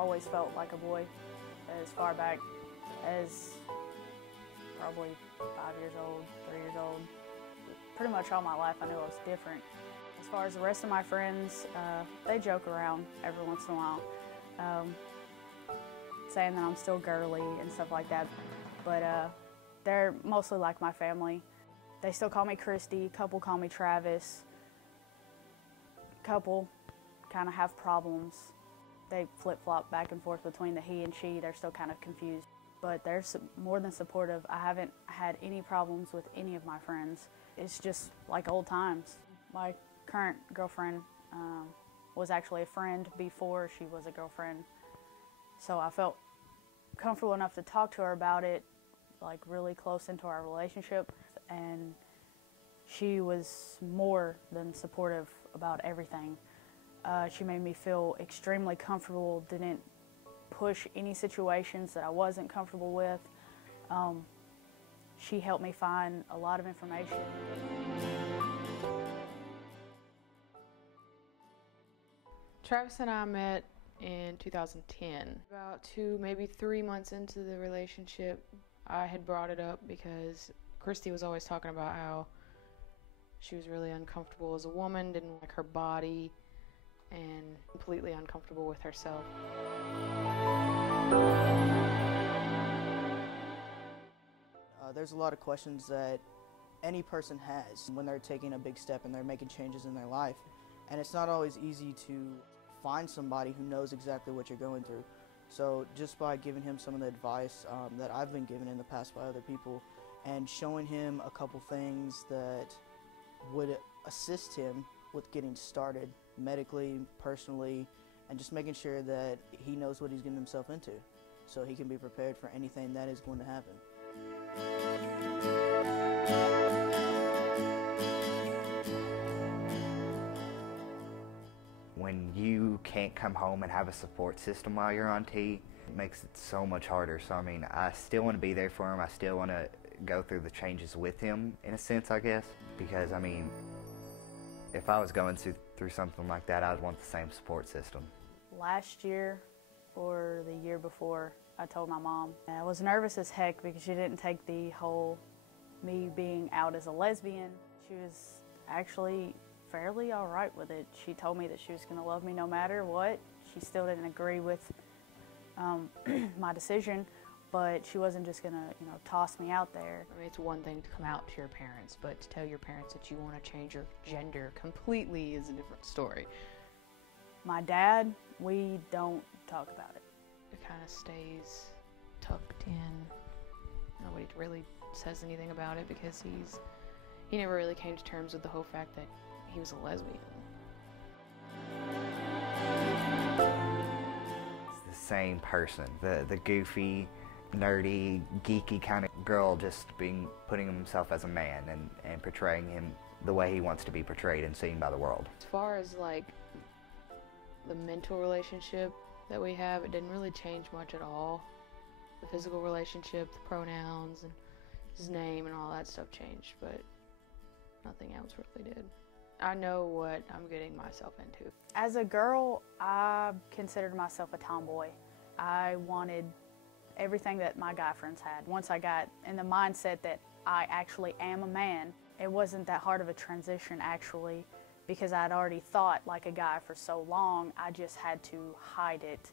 always felt like a boy as far back as probably 5 years old, 3 years old. Pretty much all my life I knew I was different. As far as the rest of my friends, they joke around every once in a while, saying that I'm still girly and stuff like that. But they're mostly like my family. They still call me Christy, a couple call me Travis. A couple kind of have problems. They flip-flop back and forth between the he and she. They're still kind of confused. But they're more than supportive. I haven't had any problems with any of my friends. It's just like old times. My current girlfriend was actually a friend before she was a girlfriend. So I felt comfortable enough to talk to her about it, like really close into our relationship. And she was more than supportive about everything. She made me feel extremely comfortable, didn't push any situations that I wasn't comfortable with. She helped me find a lot of information. Travis and I met in 2010. About 2, maybe 3 months into the relationship, I had brought it up because Christy was always talking about how she was really uncomfortable as a woman, didn't like her body, and completely uncomfortable with herself. There's a lot of questions that any person has when they're taking a big step and they're making changes in their life. And it's not always easy to find somebody who knows exactly what you're going through. So just by giving him some of the advice that I've been given in the past by other people and showing him a couple things that would assist him with getting started medically, personally, and just making sure that he knows what he's getting himself into so he can be prepared for anything that is going to happen. When you can't come home and have a support system while you're on T, it makes it so much harder. So I mean, I still want to be there for him. I still want to go through the changes with him, in a sense, I guess. Because I mean, if I was going through something like that, I'd want the same support system. Last year or the year before, I told my mom. I was nervous as heck because she didn't take the whole me being out as a lesbian. She was actually fairly all right with it. She told me that she was going to love me no matter what. She still didn't agree with my decision, but she wasn't just going to, toss me out there. I mean, it's one thing to come out to your parents, but to tell your parents that you want to change your gender completely is a different story. My dad, we don't talk about it. It kind of stays tucked in. Nobody really says anything about it because he never really came to terms with the whole fact that he was a lesbian. It's the same person, the goofy, nerdy, geeky kind of girl, just putting himself as a man and portraying him the way he wants to be portrayed and seen by the world. As far as like the mental relationship that we have, it didn't really change much at all. The physical relationship, the pronouns, and his name and all that stuff changed, but nothing else really did. I know what I'm getting myself into. As a girl, I considered myself a tomboy. I wanted everything that my guy friends had. Once I got in the mindset that I actually am a man, it wasn't that hard of a transition actually, because I'd already thought like a guy for so long. I just had to hide it